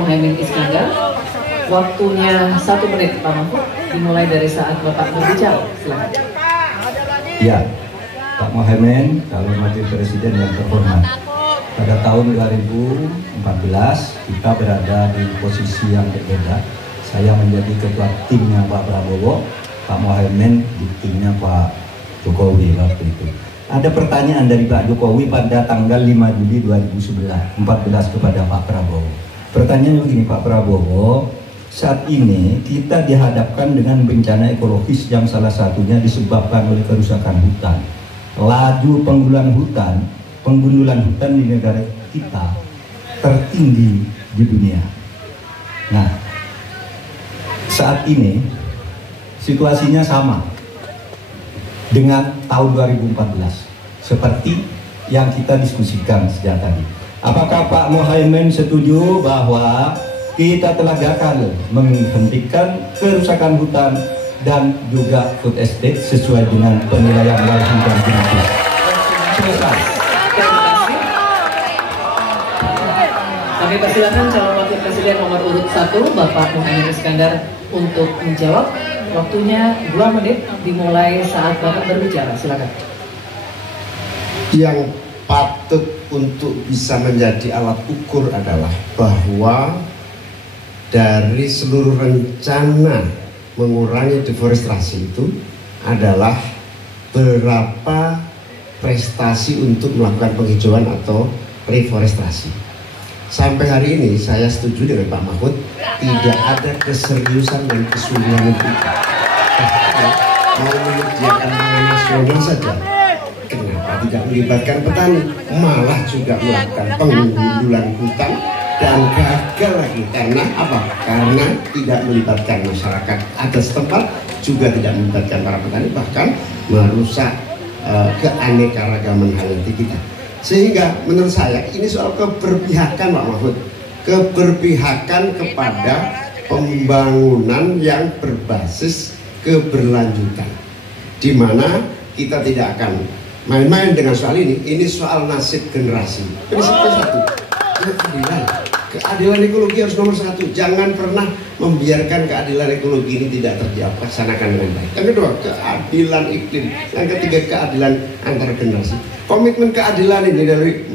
Muhaimin Iskandar. Waktunya 1 menit, Pak Mahfud, dimulai dari saat Bapak berbicara. Silakan. Ya, Pak Muhaimin, calon wakil presiden yang terhormat. Pada tahun 2014 kita berada di posisi yang berbeda. Saya menjadi ketua timnya Pak Prabowo, Pak Muhaimin di timnya Pak Jokowi waktu itu. Ada pertanyaan dari Pak Jokowi pada tanggal 5 Juli 2014 kepada Pak Prabowo. Pertanyaannya begini, Pak Prabowo, saat ini kita dihadapkan dengan bencana ekologis yang salah satunya disebabkan oleh kerusakan hutan. Laju penggundulan hutan di negara kita tertinggi di dunia. Nah, saat ini situasinya sama dengan tahun 2014 seperti yang kita diskusikan sejak tadi. Apakah Pak Muhaimin setuju bahwa kita telah gagal menghentikan kerusakan hutan dan juga food estate sesuai dengan penilaian Washington Greenpeace? Selesai. Kami persilakan calon wakil presiden nomor urut 1 Bapak Muhaimin Iskandar untuk menjawab. Waktunya 2 menit dimulai saat Bapak berbicara. Silakan. Yang patut untuk bisa menjadi alat ukur adalah bahwa dari seluruh rencana mengurangi deforestasi itu adalah berapa prestasi untuk melakukan penghijauan atau reforestasi. Sampai hari ini saya setuju dengan Pak Mahfud, tidak ada keseriusan dan kesungguhan itu. Mau menyediakan pangan nasional saja, kenapa tidak melibatkan petani, malah juga melakukan penggundulan hutan dan gagal lagi. Karena apa? Karena tidak melibatkan masyarakat adat setempat, juga tidak melibatkan para petani, bahkan merusak keanekaragaman hayati kita. Sehingga menurut saya ini soal keberpihakan Pak Mahfud, keberpihakan kepada pembangunan yang berbasis keberlanjutan, di mana kita tidak akan main-main dengan soal ini. Ini soal nasib generasi. Prinsipnya satu, keadilan ekologi harus nomor 1. Jangan pernah membiarkan keadilan ekologi ini tidak terlaksanakan dengan baik. Yang kedua, keadilan iklim. Yang ketiga, keadilan antar generasi. Komitmen keadilan ini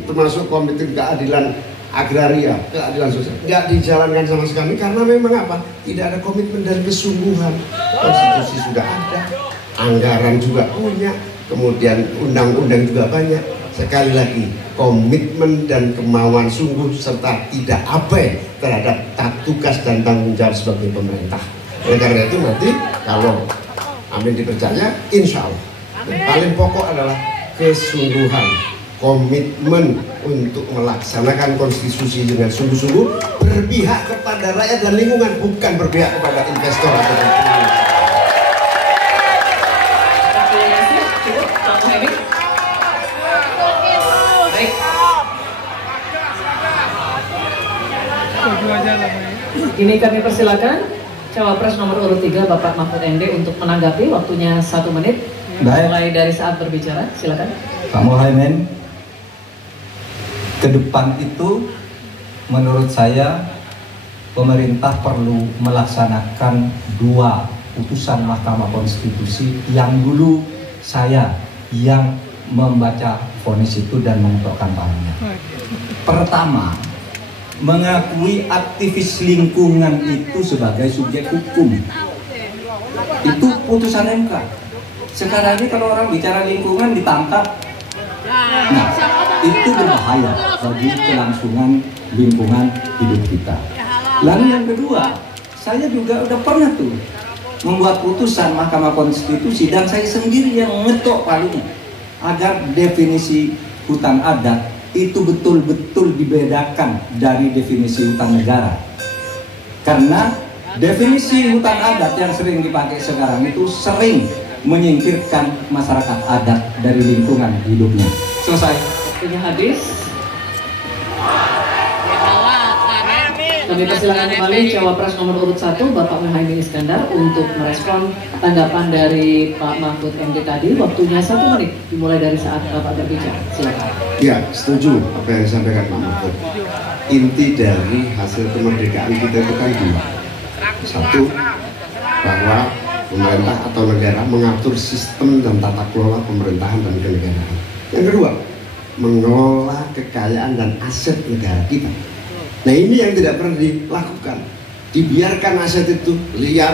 termasuk komitmen keadilan agraria, keadilan sosial, nggak dijalankan sama sekali karena memang apa? Tidak ada komitmen dan kesungguhan. Konstitusi sudah ada, anggaran juga punya, kemudian undang-undang juga banyak. Sekali lagi, komitmen dan kemauan sungguh serta tidak abai terhadap tugas dan tanggung jawab sebagai pemerintah. Oleh karena itu nanti kalau amin dipercaya, insya Allah yang paling pokok adalah kesungguhan, komitmen untuk melaksanakan konstitusi dengan sungguh-sungguh, berpihak kepada rakyat dan lingkungan, bukan berpihak kepada investor atau pemerintah. Ini kami persilakan Cawapres nomor urut 3 Bapak Mahfud MD untuk menanggapi. Waktunya 1 menit. Mulai dari saat berbicara, silakan. Pak Muhaimin, ke depan itu menurut saya pemerintah perlu melaksanakan 2 putusan Mahkamah Konstitusi yang dulu saya yang membaca vonis itu dan mengetokkan tangannya. Pertama, mengakui aktivis lingkungan itu sebagai subjek hukum. Itu putusan MK. Sekarang ini kalau orang bicara lingkungan ditangkap, nah itu berbahaya bagi kelangsungan lingkungan hidup kita. Lalu yang kedua, saya juga udah pernah tuh membuat putusan Mahkamah Konstitusi dan saya sendiri yang ngetok palunya agar definisi hutan adat itu betul-betul dibedakan dari definisi hutan negara. Karena definisi hutan adat yang sering dipakai sekarang itu sering menyingkirkan masyarakat adat dari lingkungan hidupnya. Selesai. Waktunya habis. Kami persilakan kembali Cawapres nomor urut 1 Bapak Muhaimin Iskandar untuk merespon tanggapan dari Pak Mahfud MD tadi. Waktunya 1 menit dimulai dari saat Bapak berbicara. Silakan. Ya, setuju apa yang disampaikan Pak Mahfud. inti dari hasil kemerdekaan kita itu kan dua. Satu, bahwa pemerintah atau negara mengatur sistem dan tata kelola pemerintahan dan kenegaraan. Yang kedua, mengelola kekayaan dan aset negara kita. Nah, ini yang tidak pernah dilakukan. Dibiarkan aset itu liar,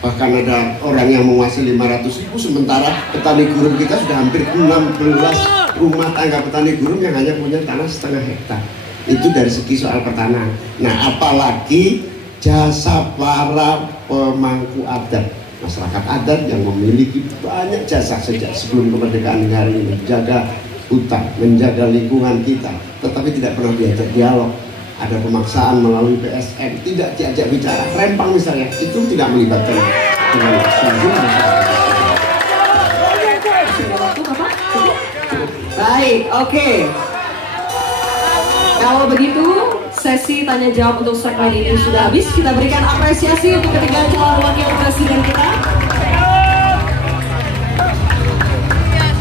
bahkan ada orang yang menguasai 500.000, sementara petani gurun kita sudah hampir 16 rumah tangga petani gurun yang hanya punya tanah setengah hektar. Itu dari segi soal pertanahan. Nah, apalagi jasa para pemangku adat, masyarakat adat yang memiliki banyak jasa sejak sebelum kemerdekaan negara ini, menjaga hutan, menjaga lingkungan kita, tetapi tidak pernah diajak dialog. Ada pemaksaan melalui PSN, tidak diajak bicara. Rempang misalnya, itu tidak melibatkan dengan sungguh masyarakat. Baik, oke. Kalau begitu, sesi tanya jawab untuk segmen ini sudah habis. Kita berikan apresiasi untuk ketiga calon wakil presiden kita.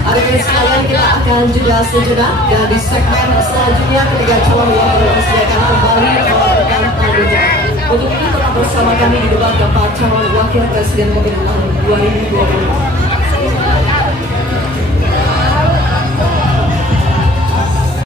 Adik-adik sekalian, kita akan jeda sejenak dan di segmen selanjutnya ketiga calon wakil presiden akan kembali melakukan tanya jawab. Untuk itu tetap bersama kami di debat keempat calon wakil presiden pemilu tahun 2020.